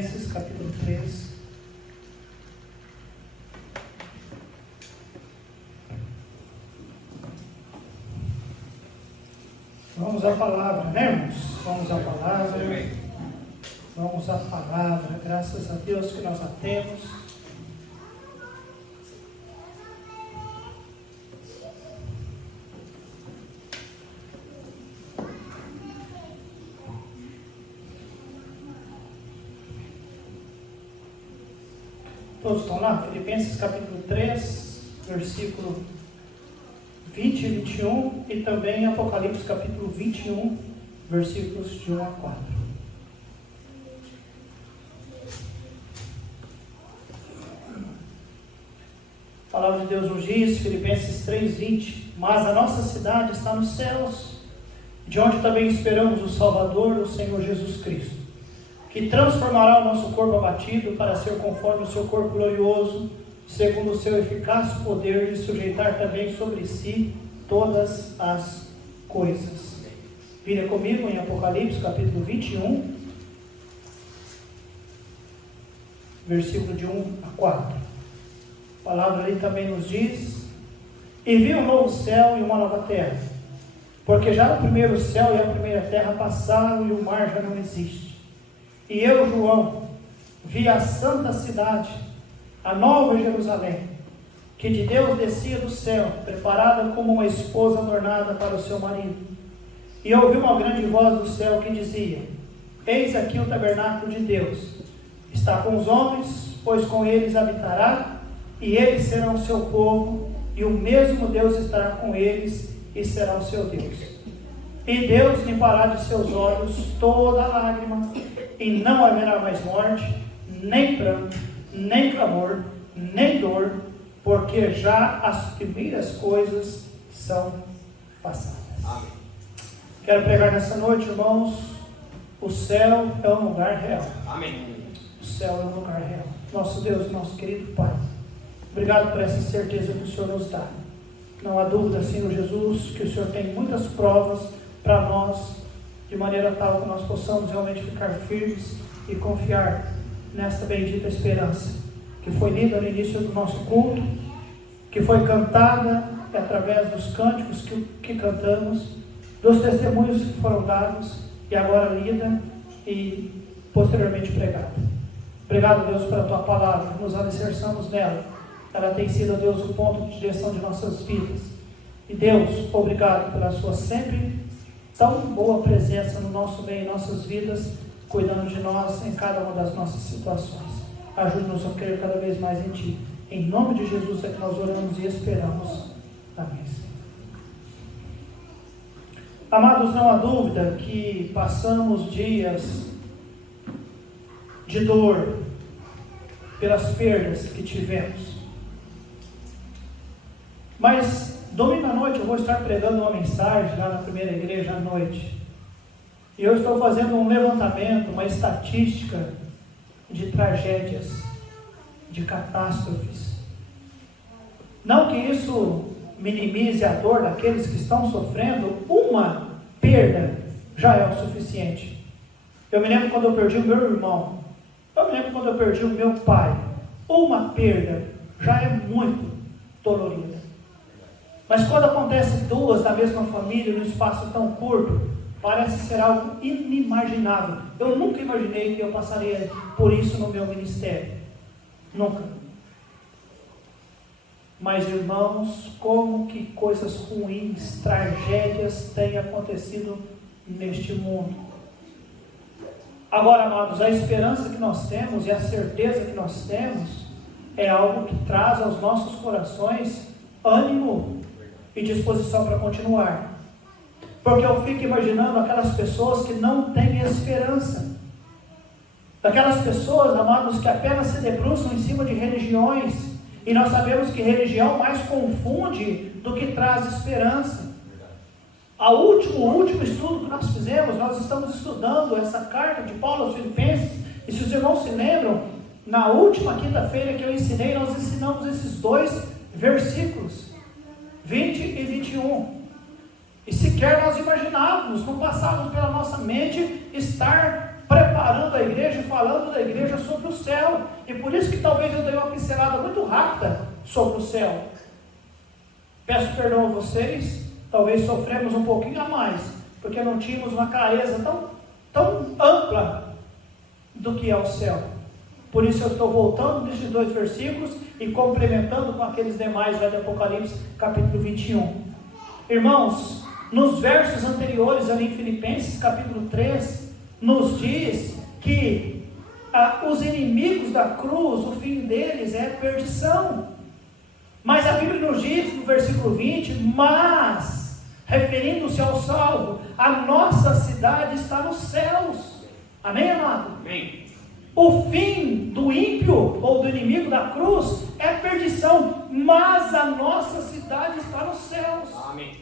Filipenses capítulo 3. Vamos à palavra, né, irmãos? Vamos à palavra. Vamos à palavra. Graças a Deus que nós a temos. Todos estão lá? Filipenses capítulo 3, versículo 20 e 21, e também Apocalipse capítulo 21, versículos de 1 a 4. A palavra de Deus nos diz, Filipenses 3:20, mas a nossa cidade está nos céus, de onde também esperamos o Salvador, o Senhor Jesus Cristo, que transformará o nosso corpo abatido para ser conforme o seu corpo glorioso, segundo o seu eficaz poder de sujeitar também sobre si todas as coisas. Vira comigo em Apocalipse capítulo 21, versículo de 1 a 4. A palavra ali também nos diz: e vi um novo céu e uma nova terra, porque já o primeiro céu e a primeira terra passaram e o mar já não existe. E eu, João, vi a santa cidade, a nova Jerusalém, que de Deus descia do céu, preparada como uma esposa adornada para o seu marido. E ouvi uma grande voz do céu que dizia: eis aqui o tabernáculo de Deus, está com os homens, pois com eles habitará, e eles serão o seu povo, e o mesmo Deus estará com eles, e será o seu Deus. E Deus limpará de seus olhos toda lágrima, e não haverá mais morte, nem pranto, nem clamor, nem dor, porque já as primeiras coisas são passadas. Amém. Quero pregar nessa noite, irmãos, o céu é um lugar real. Amém. O céu é um lugar real. Nosso Deus, nosso querido Pai, obrigado por essa certeza que o Senhor nos dá. Não há dúvida, Senhor Jesus, que o Senhor tem muitas provas para nós, de maneira tal que nós possamos realmente ficar firmes e confiar nesta bendita esperança, que foi lida no início do nosso culto, que foi cantada através dos cânticos que cantamos, dos testemunhos que foram dados, e agora lida e posteriormente pregada. Obrigado, Deus, pela Tua palavra, nos alicerçamos nela. Ela tem sido, Deus, o ponto de direção de nossas vidas. E Deus, obrigado pela Sua sempre tão boa presença no nosso meio, em nossas vidas, cuidando de nós em cada uma das nossas situações. Ajude-nos a crer cada vez mais em Ti. Em nome de Jesus é que nós oramos e esperamos. Amém. Amados, não há dúvida que passamos dias de dor pelas perdas que tivemos. Mas domingo à noite eu vou estar pregando uma mensagem lá na primeira igreja à noite. E eu estou fazendo um levantamento, uma estatística de tragédias, de catástrofes. Não que isso minimize a dor daqueles que estão sofrendo, uma perda já é o suficiente. Eu me lembro quando eu perdi o meu irmão, eu me lembro quando eu perdi o meu pai. Uma perda já é muito dolorida. Mas quando acontece duas da mesma família num espaço tão curto, parece ser algo inimaginável. Eu nunca imaginei que eu passaria por isso no meu ministério. Nunca. Mas, irmãos, como que coisas ruins, tragédias têm acontecido neste mundo. Agora, amados, a esperança que nós temos e a certeza que nós temos é algo que traz aos nossos corações ânimo e disposição para continuar. Porque eu fico imaginando aquelas pessoas que não têm esperança. Daquelas pessoas, amados, que apenas se debruçam em cima de religiões. E nós sabemos que religião mais confunde do que traz esperança. O último estudo que nós fizemos, nós estamos estudando essa carta de Paulo aos Filipenses. E se os irmãos se lembram, na última quinta-feira que eu ensinei, nós ensinamos esses dois versículos, 20 e 21. E sequer nós imaginávamos, não passávamos pela nossa mente estar preparando a igreja, falando da igreja sobre o céu. E por isso que talvez eu dei uma pincelada muito rápida sobre o céu. Peço perdão a vocês, talvez sofremos um pouquinho a mais, porque não tínhamos uma clareza tão ampla do que é o céu. Por isso eu estou voltando nesses 2 versículos e complementando com aqueles demais lá de Apocalipse, capítulo 21. Irmãos, nos versos anteriores ali em Filipenses, capítulo 3, nos diz que os inimigos da cruz, o fim deles é perdição. Mas a Bíblia nos diz no versículo 20, mas, referindo-se ao salvo, a nossa cidade está nos céus. Amém, amado? Amém. O fim do ímpio ou do inimigo da cruz é perdição, mas a nossa cidade está nos céus. Amém.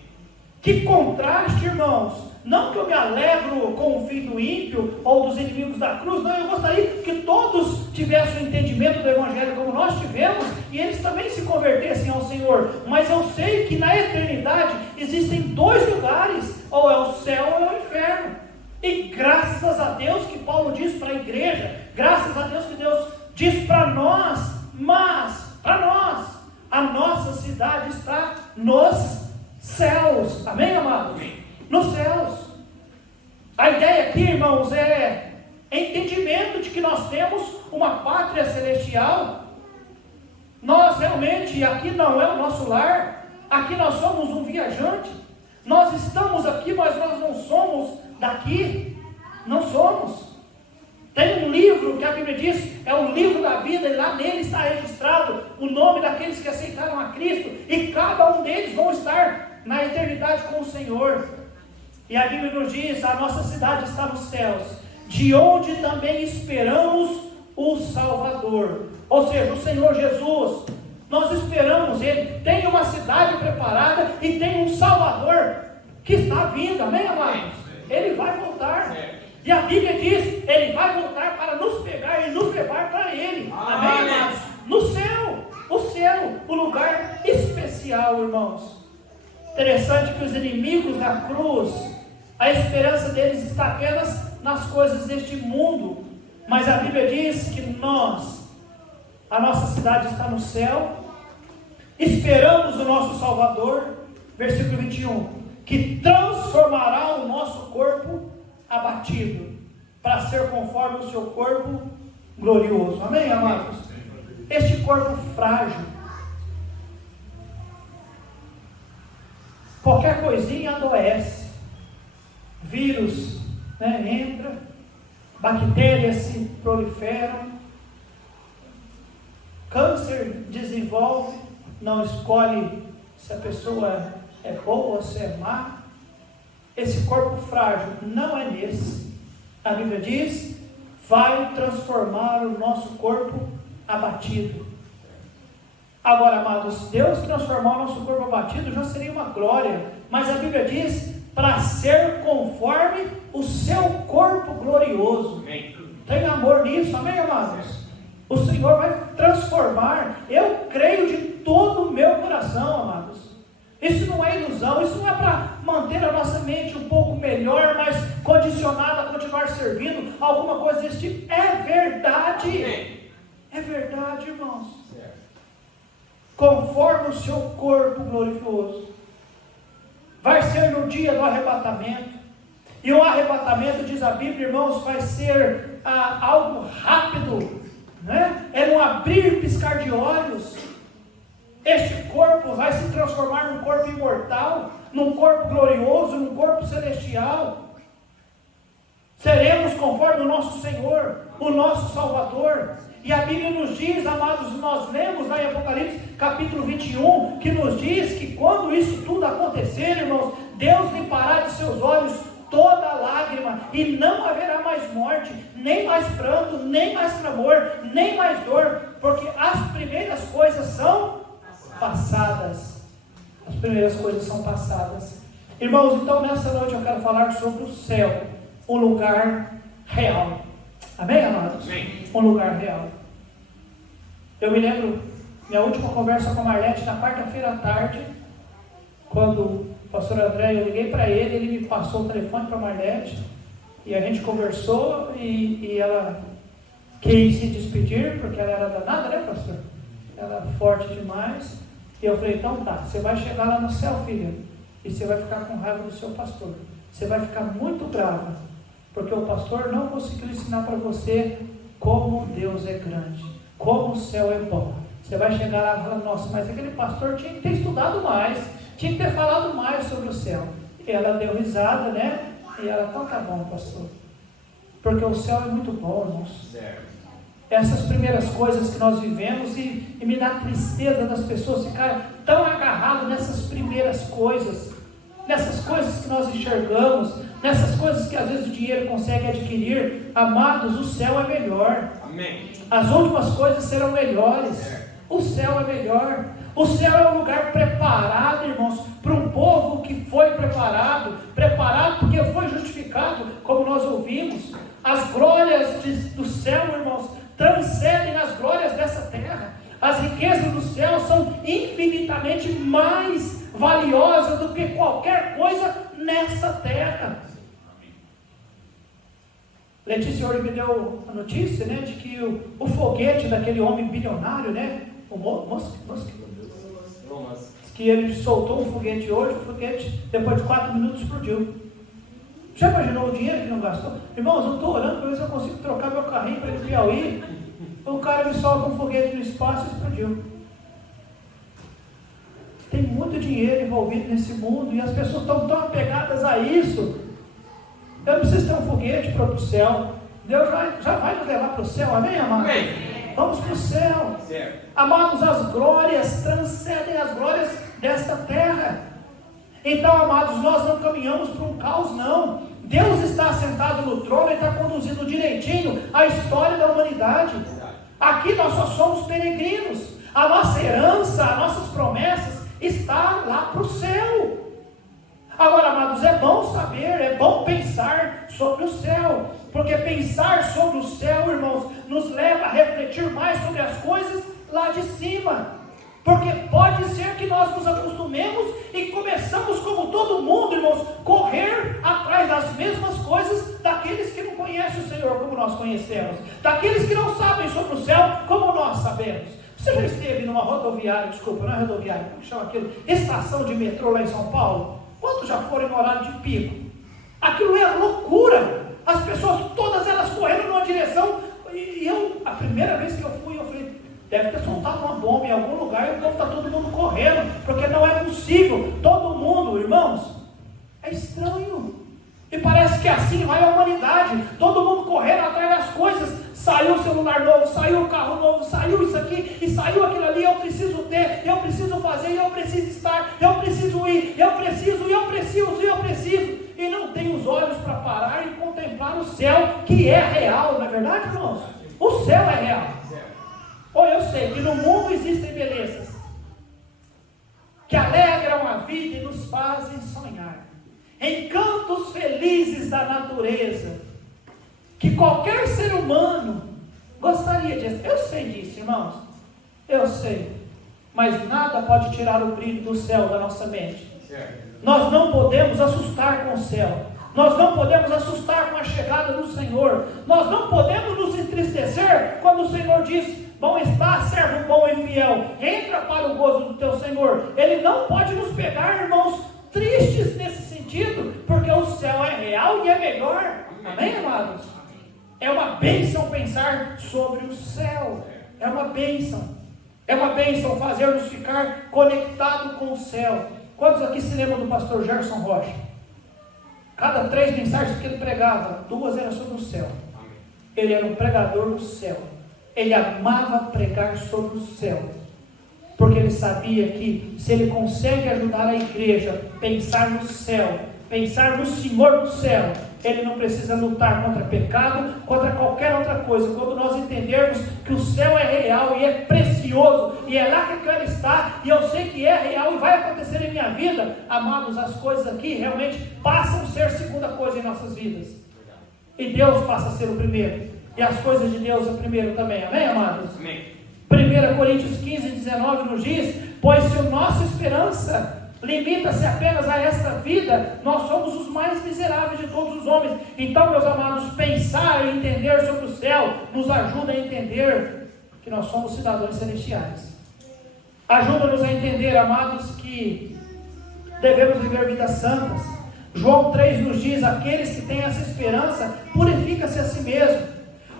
Que contraste, irmãos! Não que eu me alegro com o fim do ímpio ou dos inimigos da cruz, não, eu gostaria que todos tivessem o entendimento do Evangelho como nós tivemos e eles também se convertessem ao Senhor. Mas eu sei que na eternidade existem 2 lugares, ou é o céu ou é o inferno. E graças a Deus que Paulo diz para a igreja, graças a Deus que Deus diz para nós, mas para nós, a nossa cidade está nos céus. Amém, amados? Amém. Nos céus. A ideia aqui, irmãos, é entendimento de que nós temos uma pátria celestial. Nós realmente, aqui não é o nosso lar, aqui nós somos um viajante. Nós estamos aqui, mas nós não somos daqui. Não somos. Tem um livro que a Bíblia diz, é o livro da vida, e lá nele está registrado o nome daqueles que aceitaram a Cristo, e cada um deles vão estar na eternidade com o Senhor. E a Bíblia nos diz, a nossa cidade está nos céus, de onde também esperamos o Salvador, ou seja, o Senhor Jesus. Nós esperamos Ele, tem uma cidade preparada e tem um Salvador que está vindo, amém, amados? Ele vai voltar, e a Bíblia diz, Ele vai voltar para nos pegar e nos levar para Ele, amém, amados? No céu, o lugar especial, irmãos. Interessante que os inimigos da cruz, a esperança deles está apenas nas coisas deste mundo, mas a Bíblia diz que a nossa cidade está no céu, esperamos o nosso Salvador, versículo 21, que transformará o nosso corpo abatido, para ser conforme o seu corpo glorioso, amém, amados? Este corpo frágil, qualquer coisinha adoece, vírus entra, bactérias se proliferam, câncer desenvolve, não escolhe se a pessoa é boa ou se é má. Esse corpo frágil não é nesse. A Bíblia diz, vai transformar o nosso corpo abatido. Agora, amados, Deus transformar o nosso corpo abatido já seria uma glória, mas a Bíblia diz, para ser conforme o seu corpo glorioso. Amém. Tem amor nisso, amém, amados? O Senhor vai transformar, eu creio de todo o meu coração, amados. Isso não é ilusão, isso não é para manter a nossa mente um pouco melhor, mas condicionada a continuar servindo, alguma coisa desse tipo. É verdade. Amém. É verdade, irmãos. Conforme o seu corpo glorioso. Vai ser no dia do arrebatamento. E o arrebatamento, diz a Bíblia, irmãos, vai ser algo rápido, né? É no abrir e piscar de olhos. Este corpo vai se transformar num corpo imortal, num corpo glorioso, num corpo celestial. Seremos conforme o nosso Senhor, o nosso Salvador. E a Bíblia nos diz, amados, nós lemos lá em Apocalipse capítulo 21, que nos diz que quando isso tudo acontecer, irmãos, Deus limpará de seus olhos toda lágrima, e não haverá mais morte, nem mais pranto, nem mais clamor, nem mais dor, porque as primeiras coisas são passadas. As primeiras coisas são passadas. Irmãos, então nessa noite eu quero falar sobre o céu, um lugar real. Amém, amados? Amém. Um lugar real. Eu me lembro, minha última conversa com a Marlete, na quarta-feira à tarde, quando o pastor André, eu liguei para ele, ele me passou o telefone para a Marlete, E a gente conversou e ela quis se despedir, porque ela era danada, né, pastor? Ela era forte demais. E eu falei, então tá, você vai chegar lá no céu, filha, e você vai ficar com raiva do seu pastor. Você vai ficar muito brava, porque o pastor não conseguiu ensinar para você como Deus é grande, como o céu é bom. Você vai chegar lá e falar, nossa, mas aquele pastor tinha que ter estudado mais, tinha que ter falado mais sobre o céu. E ela deu risada, né? E ela, então tá bom, pastor. Porque o céu é muito bom, irmãos. Essas primeiras coisas que nós vivemos, e me dá tristeza das pessoas ficarem tão agarradas nessas primeiras coisas, nessas coisas que nós enxergamos, nessas coisas que às vezes o dinheiro consegue adquirir. Amados, o céu é melhor. Amém. As últimas coisas serão melhores. O céu é melhor. O céu é um lugar preparado, irmãos, para um povo que foi preparado porque foi justificado, como nós ouvimos. As glórias do céu, irmãos, transcendem as glórias dessa terra. As riquezas do céu são infinitamente mais valiosas do que qualquer coisa nessa terra. Letícia hoje me deu a notícia, né, de que o foguete daquele homem bilionário, né, o Musk, que ele soltou um foguete hoje, o foguete depois de 4 minutos explodiu. Já imaginou o dinheiro que não gastou? Irmãos, eu estou orando para ver se eu consigo trocar meu carrinho para ir no Piauí. O cara me solta um foguete no espaço e explodiu. Tem muito dinheiro envolvido nesse mundo e as pessoas estão tão apegadas a isso. Eu não preciso ter um foguete para o céu. Deus já vai nos levar para o céu, amém, amados? Amém. Vamos para o céu. Certo. Amados, as glórias transcendem as glórias desta terra. Então, amados, nós não caminhamos para um caos, não. Deus está sentado no trono e está conduzindo direitinho a história da humanidade. Aqui nós só somos peregrinos. A nossa herança, as nossas promessas está lá para o céu. Agora, amados, é bom saber, é bom pensar sobre o céu, porque pensar sobre o céu, irmãos, nos leva a refletir mais sobre as coisas lá de cima. Porque pode ser que nós nos acostumemos e começamos, como todo mundo, irmãos, correr atrás das mesmas coisas daqueles que não conhecem o Senhor como nós conhecemos, daqueles que não sabem sobre o céu como nós sabemos. Você já esteve numa rodoviária, desculpa, não é rodoviária, como chama aquilo? Estação de metrô lá em São Paulo? Quantos já foram em horário de pico? Aquilo é loucura. As pessoas, todas elas correndo numa direção. E eu, a primeira vez que eu fui, eu falei, deve ter soltado uma bomba em algum lugar e o povo está todo mundo correndo, porque não é possível. Todo mundo, irmãos, é estranho. E parece que assim vai a humanidade. Todo mundo correndo atrás das coisas. Saiu o celular novo, saiu o carro novo, saiu isso aqui e saiu aquilo ali. Eu preciso ter, eu preciso fazer, eu preciso estar, eu preciso ir, eu preciso. E não tem os olhos para parar e contemplar o céu, que é real, não é verdade, irmãos? O céu é real. Ou eu sei que no mundo existem belezas que alegram a vida e nos fazem sonhar. Encantos felizes da natureza, que qualquer ser humano gostaria de... Eu sei disso, irmãos, eu sei, mas nada pode tirar o brilho do céu da nossa mente. Nós não podemos assustar com o céu, nós não podemos assustar com a chegada do Senhor, nós não podemos nos entristecer quando o Senhor diz: bom está, servo bom e fiel, entra para o gozo do teu Senhor. Ele não pode nos pegar, irmãos, tristes nesse sentido, porque o céu é real e é melhor. Amém, amados? É uma bênção pensar sobre o céu. É uma bênção. É uma bênção fazer-nos ficar conectados com o céu. Quantos aqui se lembram do pastor Gerson Rocha? Cada 3 mensagens que ele pregava, 2 eram sobre o céu. Ele era um pregador do céu. Ele amava pregar sobre o céu, porque ele sabia que se ele consegue ajudar a igreja a pensar no céu, pensar no Senhor do céu, ele não precisa lutar contra pecado, contra qualquer outra coisa. Quando nós entendermos que o céu é real e é precioso, e é lá que eu quero estar, e eu sei que é real e vai acontecer em minha vida, amados, as coisas aqui realmente passam a ser segunda coisa em nossas vidas, e Deus passa a ser o primeiro, e as coisas de Deus é o primeiro também, amém, amados? Amém. 1 Coríntios 15, 19 nos diz: pois se a nossa esperança limita-se apenas a esta vida, nós somos os mais miseráveis de todos os homens. Então, meus amados, pensar e entender sobre o céu nos ajuda a entender que nós somos cidadãos celestiais. Ajuda-nos a entender, amados, que devemos viver vidas santas. João 3 nos diz: aqueles que têm essa esperança, purifica-se a si mesmo.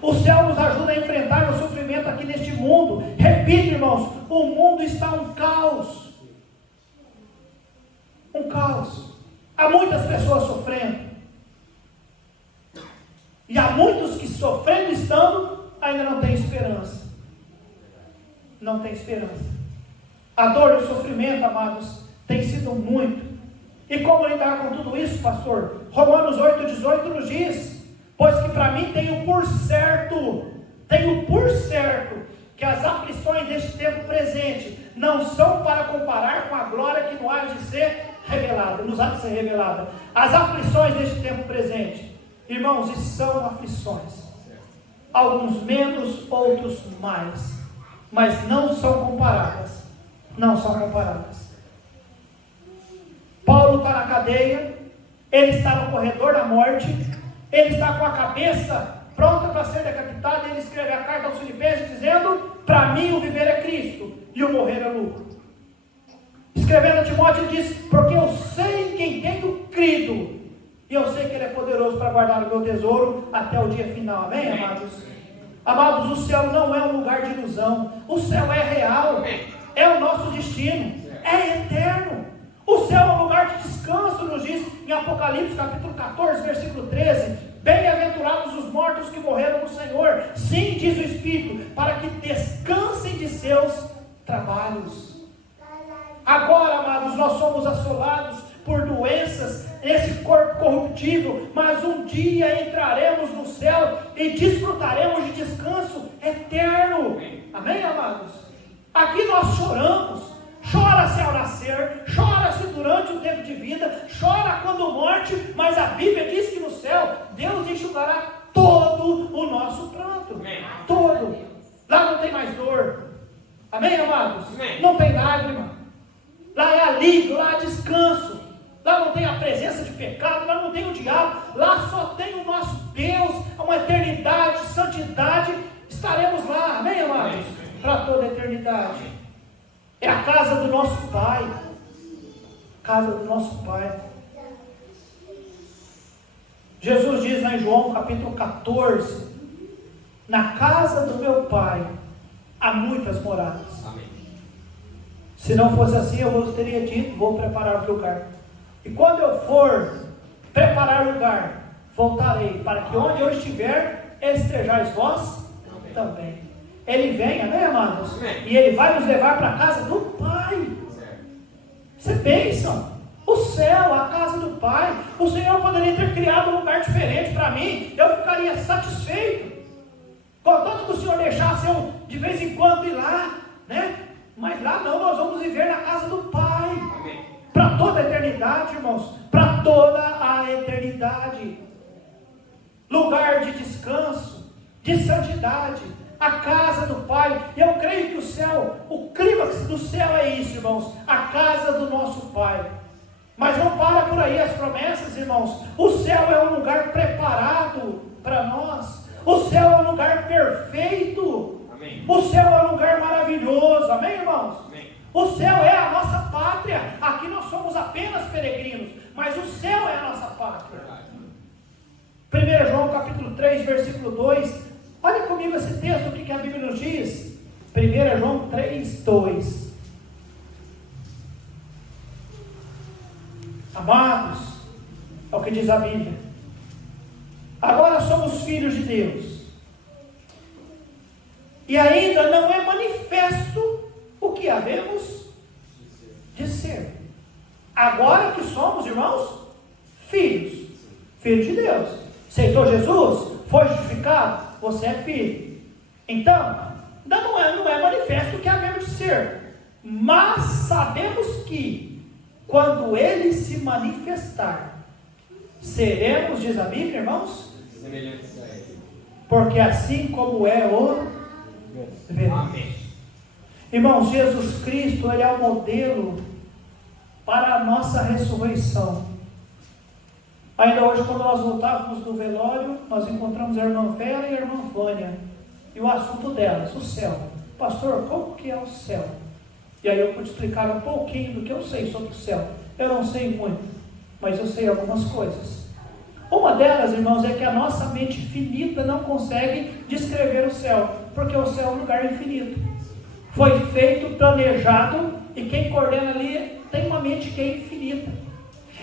O céu nos ajuda a enfrentar o sofrimento aqui neste mundo. Repito, irmãos, o mundo está um caos. Um caos. Há muitas pessoas sofrendo. E há muitos que sofrendo estando, ainda não têm esperança. Não tem esperança. A dor e o sofrimento, amados, tem sido muito. E como lidar com tudo isso, pastor? Romanos 8,18 nos diz: pois que para mim tenho por certo, que as aflições deste tempo presente não são para comparar com a glória que nos há de ser revelada. As aflições deste tempo presente, irmãos, são aflições. Alguns menos, outros mais. Mas não são comparadas. Paulo está na cadeia, ele está no corredor da morte, ele está com a cabeça pronta para ser decapitado, e ele escreve a carta aos Filipenses dizendo: para mim o viver é Cristo e o morrer é lucro. Escrevendo a Timóteo, ele diz: porque eu sei em quem tenho crido, e eu sei que ele é poderoso para guardar o meu tesouro até o dia final. Amém, amados? Amados, o céu não é um lugar de ilusão, o céu é real, é o nosso destino, é eterno. O céu é um lugar de descanso, nos diz em Apocalipse capítulo 14, versículo 13: bem-aventurados os mortos que morreram no Senhor, sim, diz o Espírito, para que descansem de seus trabalhos. Agora, amados, nós somos assolados por doenças, esse corpo corruptível, mas um dia entraremos no céu e desfrutaremos de descanso eterno. Amém, amados? Aqui nós choramos. Chora-se ao nascer, chora-se durante o tempo de vida, chora quando morte, mas a Bíblia diz que no céu Deus enxugará todo o nosso pranto. Amém. Todo. Lá não tem mais dor. Amém, amados? Amém. Não tem lágrima. Lá é alívio, lá é descanso. Lá não tem a presença de pecado, lá não tem o diabo. Lá só tem o nosso Deus, uma eternidade, santidade. Estaremos lá, amém, amados? Para toda a eternidade. É a casa do nosso Pai. Casa do nosso Pai. Jesus diz lá em João capítulo 14: na casa do meu Pai há muitas moradas. Amém. Se não fosse assim, eu vos teria dito: vou preparar o lugar. E quando eu for preparar o lugar, voltarei, para que onde eu estiver, estejais vós também. Ele vem, amém, amados? Amém. E Ele vai nos levar para a casa do Pai. Isso é bênção. O céu, a casa do Pai. O Senhor poderia ter criado um lugar diferente para mim. Eu ficaria satisfeito. Contanto que o Senhor deixasse eu de vez em quando ir lá, né? Mas lá não, nós vamos viver na casa do Pai. Para toda a eternidade, irmãos. Para toda a eternidade. Lugar de descanso, de santidade. A casa do Pai. Eu creio que o céu, o clímax do céu é isso, irmãos, a casa do nosso Pai. Mas não para por aí as promessas, irmãos. O céu é um lugar preparado para nós. O céu é um lugar perfeito. Amém. O céu é um lugar maravilhoso, amém, irmãos? Amém. O céu é a nossa pátria. Aqui nós somos apenas peregrinos, mas o céu é a nossa pátria. 1 João capítulo 3, versículo 2. Olha comigo esse texto, o que a Bíblia nos diz. 1 João 3, 2. Amados, é o que diz a Bíblia. Agora somos filhos de Deus. E ainda não é manifesto o que havemos de ser. Agora que somos, irmãos, filhos de Deus. Aceitou Jesus? Foi justificado? Você é filho. Então, não é manifesto o que havemos de ser. Mas sabemos que, quando Ele se manifestar, seremos, diz a Bíblia, irmãos, semelhantes a Ele. Porque assim como é o veremos. Irmãos, Jesus Cristo, Ele é o modelo para a nossa ressurreição. Ainda hoje, quando nós voltávamos do velório, nós encontramos a irmã Vera e a irmã Vânia, e o assunto delas, o céu. Pastor, como que é o céu? E aí eu pude explicar um pouquinho do que eu sei sobre o céu. Eu não sei muito, mas eu sei algumas coisas. Uma delas, irmãos, é que a nossa mente finita não consegue descrever o céu, porque o céu é um lugar infinito. Foi feito, planejado, e quem coordena ali tem uma mente que é infinita.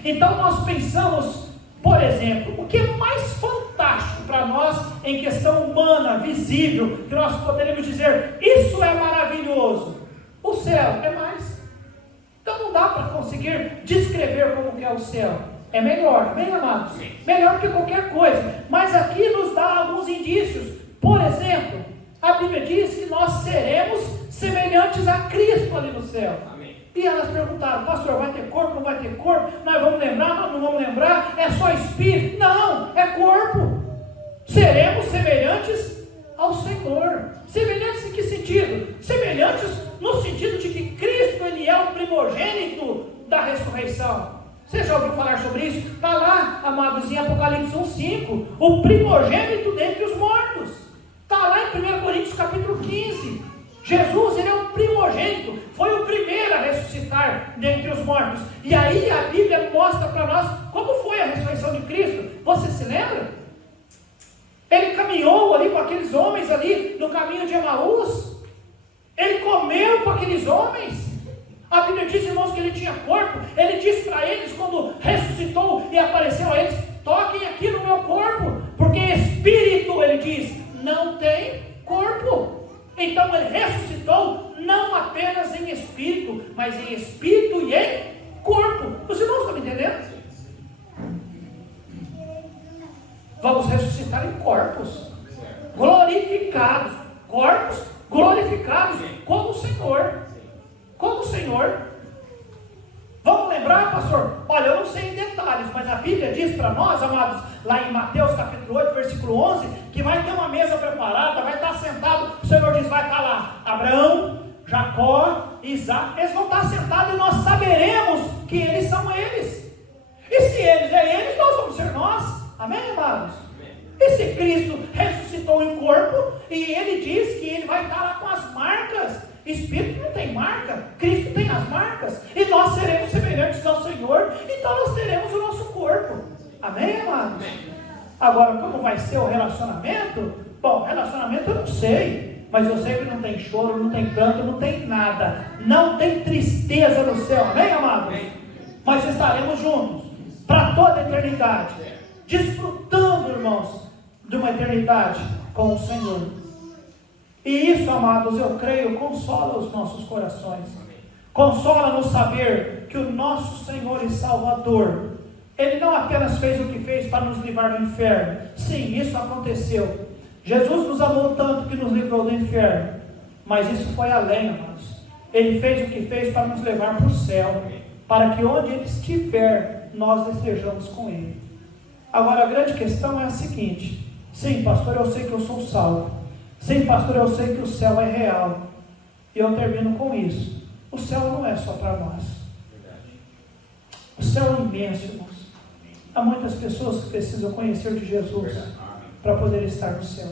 Então nós pensamos, por exemplo, o que é mais fantástico para nós em questão humana, visível, que nós poderíamos dizer, isso é maravilhoso. O céu é mais. Então não dá para conseguir descrever como que é o céu. É melhor, bem amados, melhor que qualquer coisa. Mas aqui nos dá alguns indícios. Por exemplo, a Bíblia diz que nós seremos semelhantes a Cristo ali no céu. Amém. E elas perguntaram, pastor, vai ter corpo, não vai ter corpo? Nós vamos lembrar, nós não vamos lembrar? É só espírito? Não, é corpo. Seremos semelhantes ao Senhor. Semelhantes em que sentido? Semelhantes no sentido de que Cristo, Ele é o primogênito da ressurreição. Você já ouviu falar sobre isso? Está lá, amados, em Apocalipse 1:5, o primogênito dentre os mortos. Está lá em 1 Coríntios capítulo 15. Jesus, Ele é o primogênito, foi o primeiro a ressuscitar dentre os mortos. E aí a Bíblia mostra para nós como foi a ressurreição de Cristo. Você se lembra? Ele caminhou ali com aqueles homens ali no caminho de Emaús. Ele comeu com aqueles homens. A Bíblia diz, irmãos, que ele tinha corpo. Ele disse para eles, quando ressuscitou e apareceu a eles, toquem aqui no meu corpo, porque espírito, ele diz, não tem corpo. Então ele ressuscitou não apenas em espírito, mas em espírito e em corpo. Os irmãos estão me entendendo? Vamos ressuscitar em corpos glorificados, corpos glorificados como o Senhor. Como o Senhor. Vamos lembrar, pastor? Olha, eu não sei em detalhes, mas a Bíblia diz para nós, amados, lá em Mateus capítulo 8, versículo 11, que vai ter uma mesa preparada, vai estar sentado, o Senhor diz, vai estar lá Abraão, Jacó, Isaac, eles vão estar sentados e nós saberemos que eles são eles. E se eles é eles, nós vamos ser nós. Amém, amados? Esse Cristo ressuscitou em corpo e ele diz que ele vai estar lá com as marcas. Espírito não tem marca, Cristo tem as marcas, e nós seremos semelhantes ao Senhor, então nós teremos o nosso corpo. Amém, amados? Agora, como vai ser o relacionamento? Bom, relacionamento eu não sei, mas eu sei que não tem choro, não tem pranto, não tem nada, não tem tristeza no céu, amém, amados? Mas estaremos juntos, para toda a eternidade, desfrutando, irmãos, de uma eternidade com o Senhor. E isso, amados, eu creio, consola os nossos corações. Consola-nos saber que o nosso Senhor e Salvador, Ele não apenas fez o que fez para nos livrar do inferno. Sim, isso aconteceu. Jesus nos amou tanto que nos livrou do inferno. Mas isso foi além, amados. Ele fez o que fez para nos levar para o céu. Para que onde Ele estiver, nós estejamos com Ele. Agora, a grande questão é a seguinte. Sim, pastor, eu sei que eu sou salvo. Sim, pastor, eu sei que o céu é real. E eu termino com isso. O céu não é só para nós. O céu é imenso, irmãos. Há muitas pessoas que precisam conhecer de Jesus para poder estar no céu.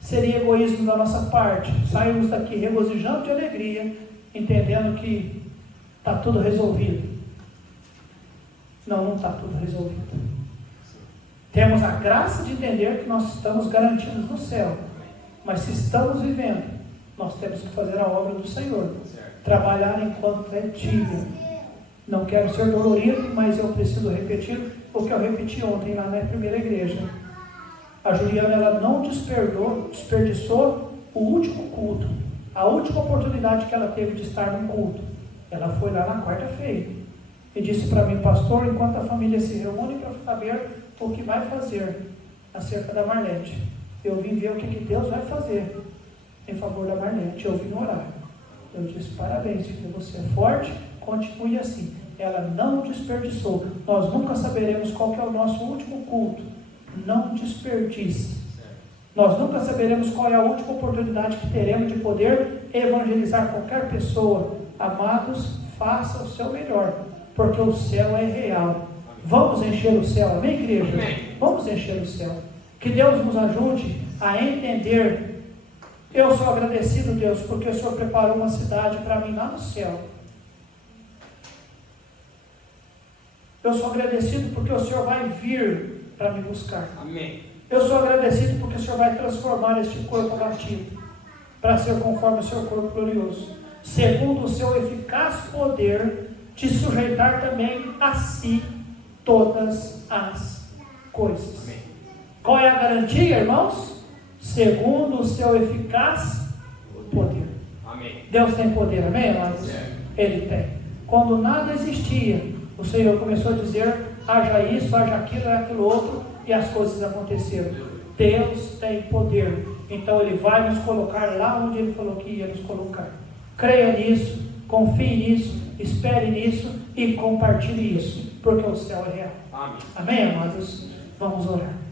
Seria egoísmo da nossa parte sairmos daqui regozijando de alegria, entendendo que está tudo resolvido. Não, não está tudo resolvido. Temos a graça de entender que nós estamos garantidos no céu. Mas se estamos vivendo, nós temos que fazer a obra do Senhor. Trabalhar enquanto é dia. Não quero ser dolorido, mas eu preciso repetir o que eu repeti ontem lá na primeira igreja. A Juliana, ela não desperdiçou o último culto. A última oportunidade que ela teve de estar no culto. Ela foi lá na quarta-feira. E disse para mim, pastor, enquanto a família se reúne para saber o que vai fazer acerca da Marlete. Eu vim ver o que Deus vai fazer em favor da Marlete. Eu vim orar. Eu disse, parabéns, filho, você é forte, continue assim. Ela não desperdiçou. Nós nunca saberemos qual que é o nosso último culto. Não desperdice. Nós nunca saberemos qual é a última oportunidade que teremos de poder evangelizar qualquer pessoa. Amados, faça o seu melhor, porque o céu é real. Vamos encher o céu, amém, igreja? Amém. Vamos encher o céu. Que Deus nos ajude a entender. Eu sou agradecido, Deus, porque o Senhor preparou uma cidade para mim lá no céu. Eu sou agradecido porque o Senhor vai vir para me buscar. Amém. Eu sou agradecido porque o Senhor vai transformar este corpo abatido para ser conforme o seu corpo glorioso, segundo o seu eficaz poder, de sujeitar também a si todas as coisas. Amém. Qual é a garantia, irmãos? Segundo o seu eficaz poder. Amém. Deus tem poder, amém, amados? Ele tem. Quando nada existia, o Senhor começou a dizer: haja isso, haja aquilo, haja aquilo outro, e as coisas aconteceram. Deus tem poder, então Ele vai nos colocar lá onde Ele falou que ia nos colocar. Creia nisso, confie nisso, espere nisso e compartilhe isso, porque o céu é real. Amém. Amém, amados? Vamos orar.